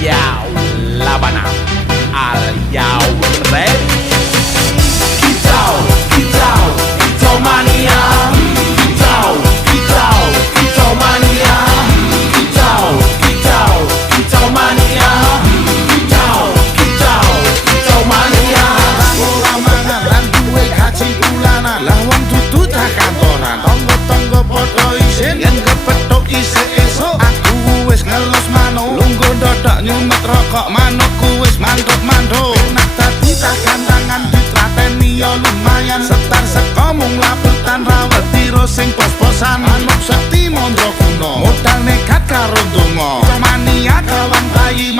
Yo, Labana, are you ready? Kicau, kicau, kicau mania. Kicau, kicau, kicau mania. Kicau, kicau, kicau mania. Kicau, kicau, kicau mania. Ora mangan lan duwe gaji bulanan, lah wong dudu tak kantoran. Tonggo-tonggo padha isin yen kepethuk isih esuk. Aku wis ngelus manuk, lungguh dodok nyumet rokok manukku wis manduk-manduk. Enak dadi tak gantangan ditrateni ya lumayan. Setar seko mung laputan rawet tiro sing pos-posan. Manuk sakti mondro kuno, modal nekat karo donga. Mania kawan bayi